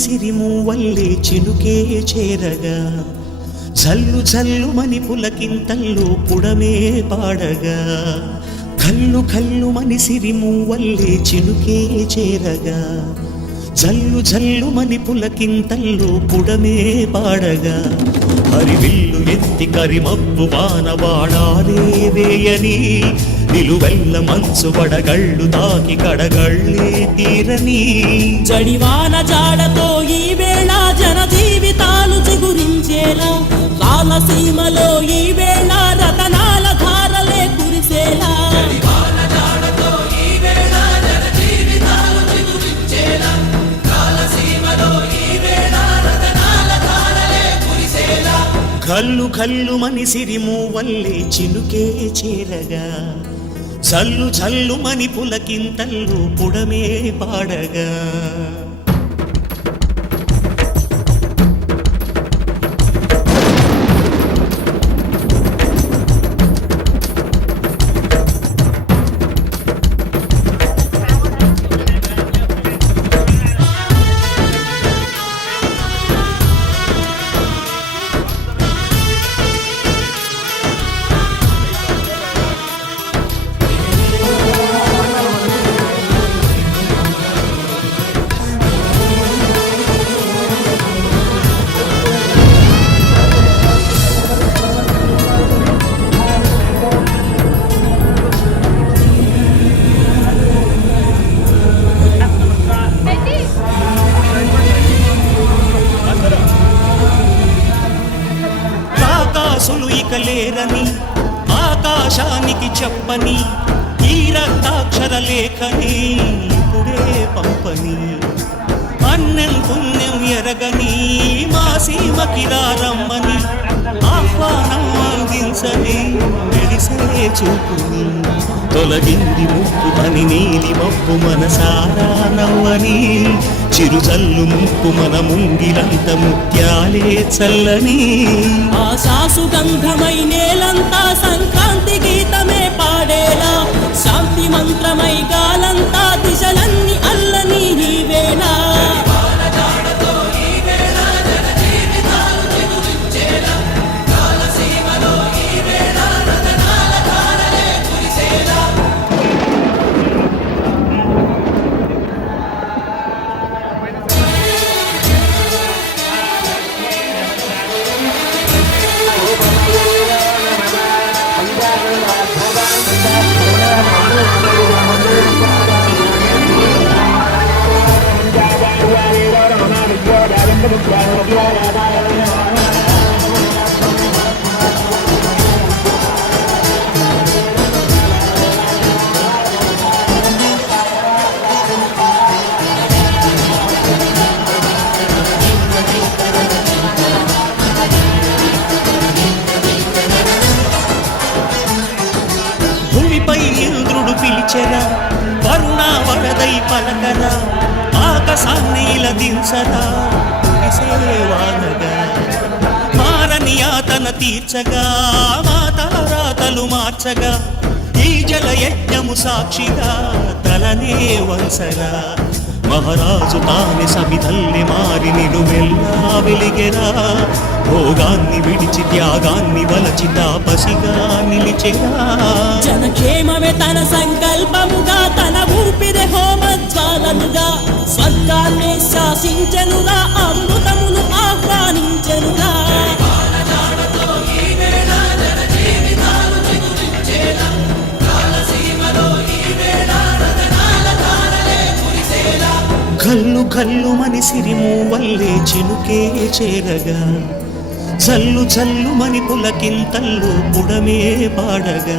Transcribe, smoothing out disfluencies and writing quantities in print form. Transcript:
సిరిమూవల్లే చినుకే చేరగా జల్లు జల్లుమని పులకింతల్లో పుడమే పాడగా కల్లు కల్లుమని సిరిమూవల్లే చినుకే చేరగా జల్లు జల్లుమని పులకింతల్లో పుడమే పాడగా హరివిల్లు ఎత్తి కరిమబ్బు వానవాడాలే వేయని నిలువెల్ల మంచు వడగళ్ళు తాకి కడగళ్ళే తీరని జడివాన జాడతో ఈ వేళ జన జీవితాలు చిగురించేలా రాలసీమలో ఈ వేళ రతనాల ధారలే కురిసేలా కల్లు కల్లుమని సిరిమూవల్లే చినుకే చేరగా జల్లు జల్లుమని పులకింతల్లో పుడమే పాడగా లేరని ఆకాశానికి చెప్పని ఈ రక్తాక్షర లేఖని ఇప్పుడే పంపని అన్నం పుణ్యం ఎరగని మా సీమకి రమ్మని ఆహ్వానం అందించని మెరిసే చూపుని తొలగింది ముప్పు పని నీలి మబ్బు మనసారా నవ్వని చిరుజల్లు ముప్పు మన ముంగిలంత ముత్యాలే చల్లని ఆశాసు గంధమై నేలంతా సంక్రాంతి గీతమే పాడేలా శాంతి మంత్రమై గాలంతా దిశలన్నీ అల్లని ఈ వేళ ఇంద్రుడు పిలిచెరా వరుణ వరదై పలకరా ఆకాశాన్ని ఇలా దించరా వానగా మారని యాతన తీర్చగా మాతారాతలు మార్చగా ఈ జల యజ్ఞము సాక్షిగా తలనే వంచరా మహారాజు తానే సమిధల్లి మారి నిలువెల్లా వెలిగెరా భోగాన్ని విడిచి త్యాగాన్ని వలచి తాపసిగా నిలిచెరా జనక్షేమమే తన సంకల్పముగా తన ఊపిరి హోమజ్వాలనుగా స్వర్గాన్ని శాసించెనుగా అమృతమును ఆహ్వానించెనుగా కల్లు కల్లుమని సిరిమూవల్లే చినుకే చేరగా జల్లు జల్లుమని పులకింతల్లో పుడమే పాడగా